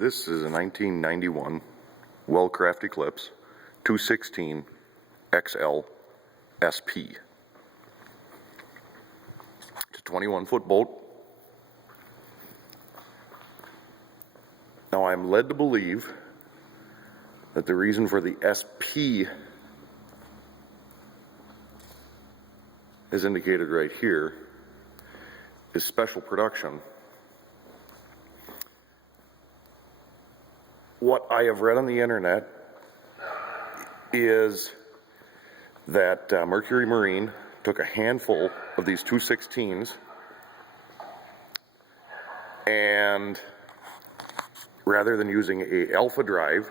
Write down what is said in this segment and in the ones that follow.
This is a 1991 Wellcraft Eclipse 216 XL SP. It's a 21-foot boat. Now I'm led to believe that the reason for the SP is indicated right here is special production. What I have read on the internet is that Mercury Marine took a handful of these 216s and rather than using a Alpha drive,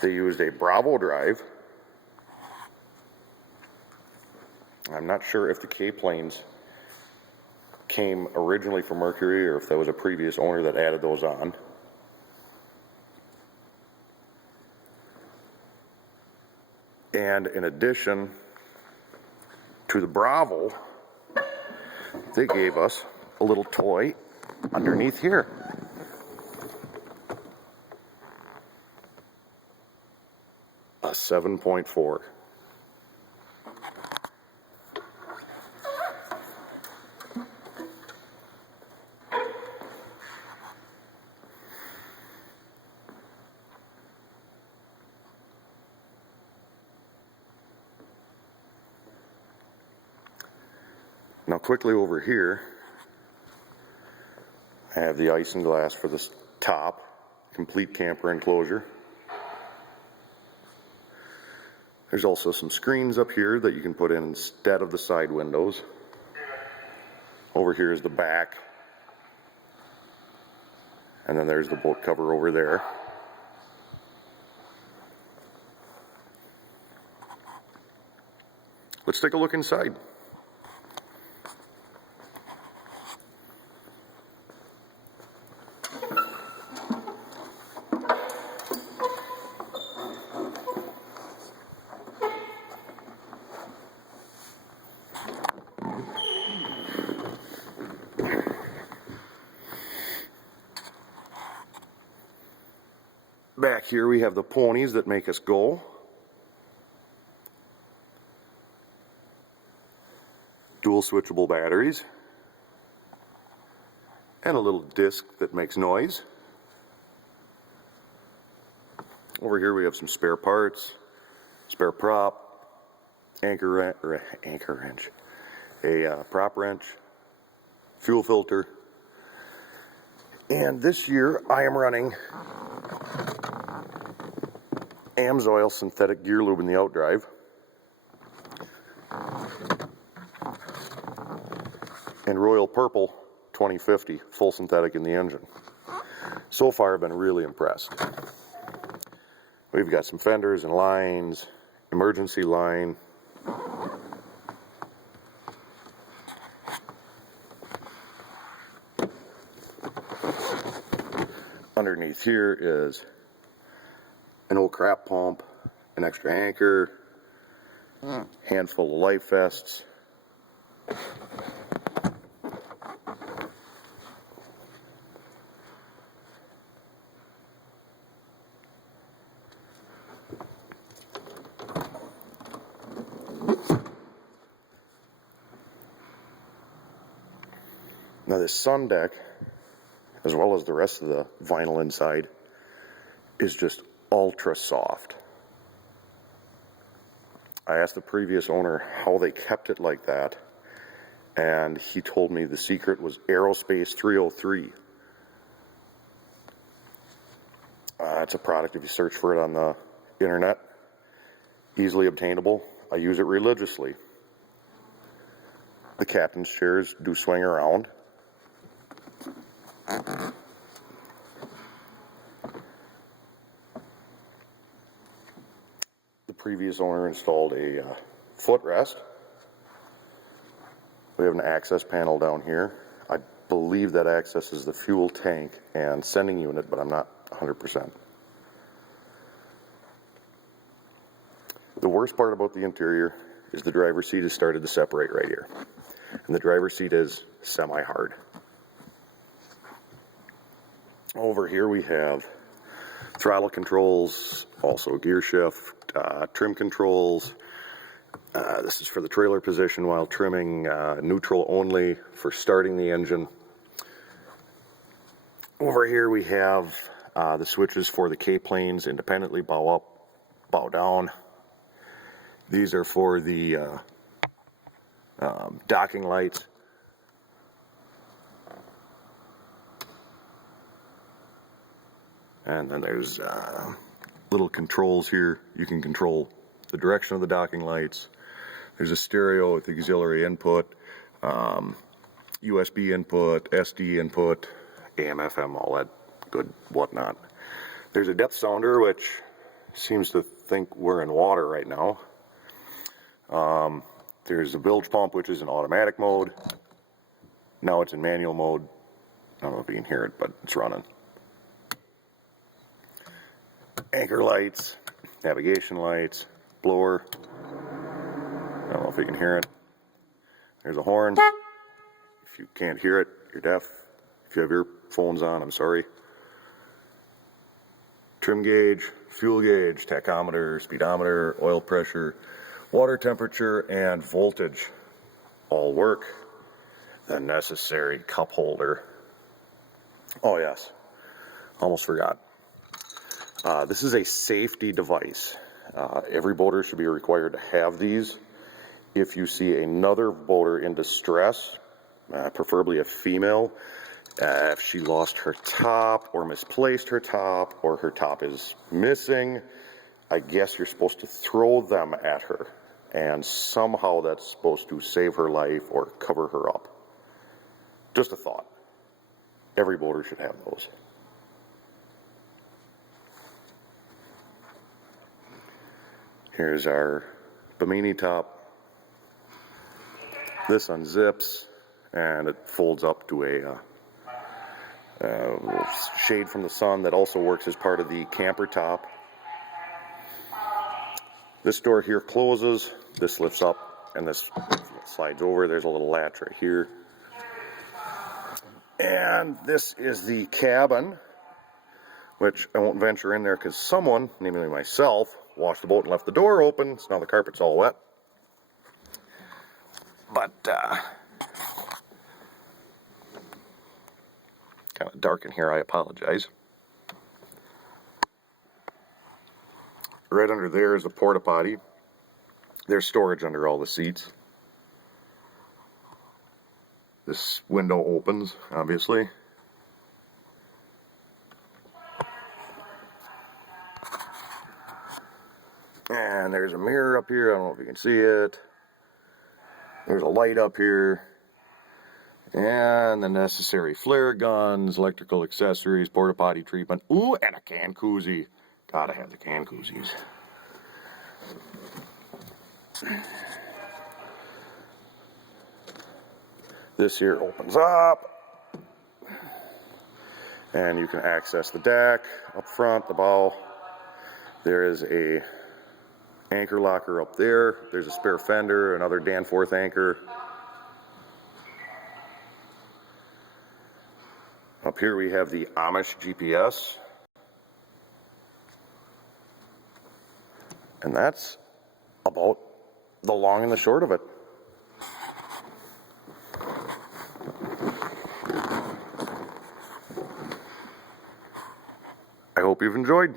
they used a Bravo drive. I'm not sure if the K-planes came originally from Mercury or if there was a previous owner that added those on. And in addition to the Bravo, they gave us a little toy underneath here. A 7.4. Now quickly over here, I have the ice and glass for this top, complete camper enclosure. There's also some screens up here that you can put in instead of the side windows. Over here is the back. And then there's the boat cover over there. Let's take a look inside. Back here we have the ponies that make us go. Dual switchable batteries. And a little disc that makes noise. Over here we have some spare parts, spare prop, anchor wrench, a prop wrench, fuel filter. And this year I am running Amsoil synthetic gear lube in the outdrive. And Royal Purple 2050 full synthetic in the engine. So far I've been really impressed. We've got some fenders and lines, emergency line. Underneath here is an old crap pump, an extra anchor, handful of life vests. Now this sun deck, as well as the rest of the vinyl inside, is just ultra soft. I asked the previous owner how they kept it like that, and he told me the secret was Aerospace 303. It's a product, if you search for it on the internet, easily obtainable. I use it religiously. The captain's chairs do swing around. The previous owner installed a footrest. We have an access panel down here. I believe that accesses the fuel tank and sending unit, but I'm not 100%. The worst part about the interior is the driver's seat is started to separate right here. And the driver's seat is semi-hard. Over here we have throttle controls, also gear shift, trim controls. This is for the trailer position while trimming, neutral only for starting the engine. Over here we have the switches for the K-planes, independently, bow up, bow down. These are for the docking lights. And then there's little controls here. You can control the direction of the docking lights. There's a stereo with auxiliary input, USB input, SD input, AM, FM, all that good whatnot. There's a depth sounder, which seems to think we're in water right now. There's a bilge pump, which is in automatic mode. Now it's in manual mode. I don't know if you can hear it, but it's running. Anchor lights, navigation lights, blower. I don't know if you can hear it. There's a horn. If you can't hear it, you're deaf. If you have earphones on, I'm sorry. Trim gauge, fuel gauge, tachometer, speedometer, oil pressure, water temperature, and voltage all work. The necessary cup holder. Oh yes, almost forgot. This is a safety device. Every boater should be required to have these. If you see another boater in distress, preferably a female, if she lost her top or misplaced her top or her top is missing, I guess you're supposed to throw them at her, and somehow that's supposed to save her life or cover her up. Just a thought. Every boater should have those. Here's our Bimini top. This unzips and it folds up to a little shade from the sun that also works as part of the camper top. This door here closes, this lifts up, and this slides over. There's a little latch right here. And this is the cabin, which I won't venture in there because someone, namely myself, washed the boat and left the door open, so now the carpet's all wet. But, kind of dark in here, I apologize. Right under there is a porta potty. There's storage under all the seats. This window opens, obviously. And there's a mirror up here. I don't know if you can see it. There's a light up here. And the necessary flare guns, electrical accessories, porta potty treatment. Ooh, and a can koozie. Gotta have the can koozies. This here opens up, and you can access the deck up front, the bow. There is a anchor locker up there. There's a spare fender, another Danforth anchor. Up here we have the Amish GPS. And that's about the long and the short of it. I hope you've enjoyed.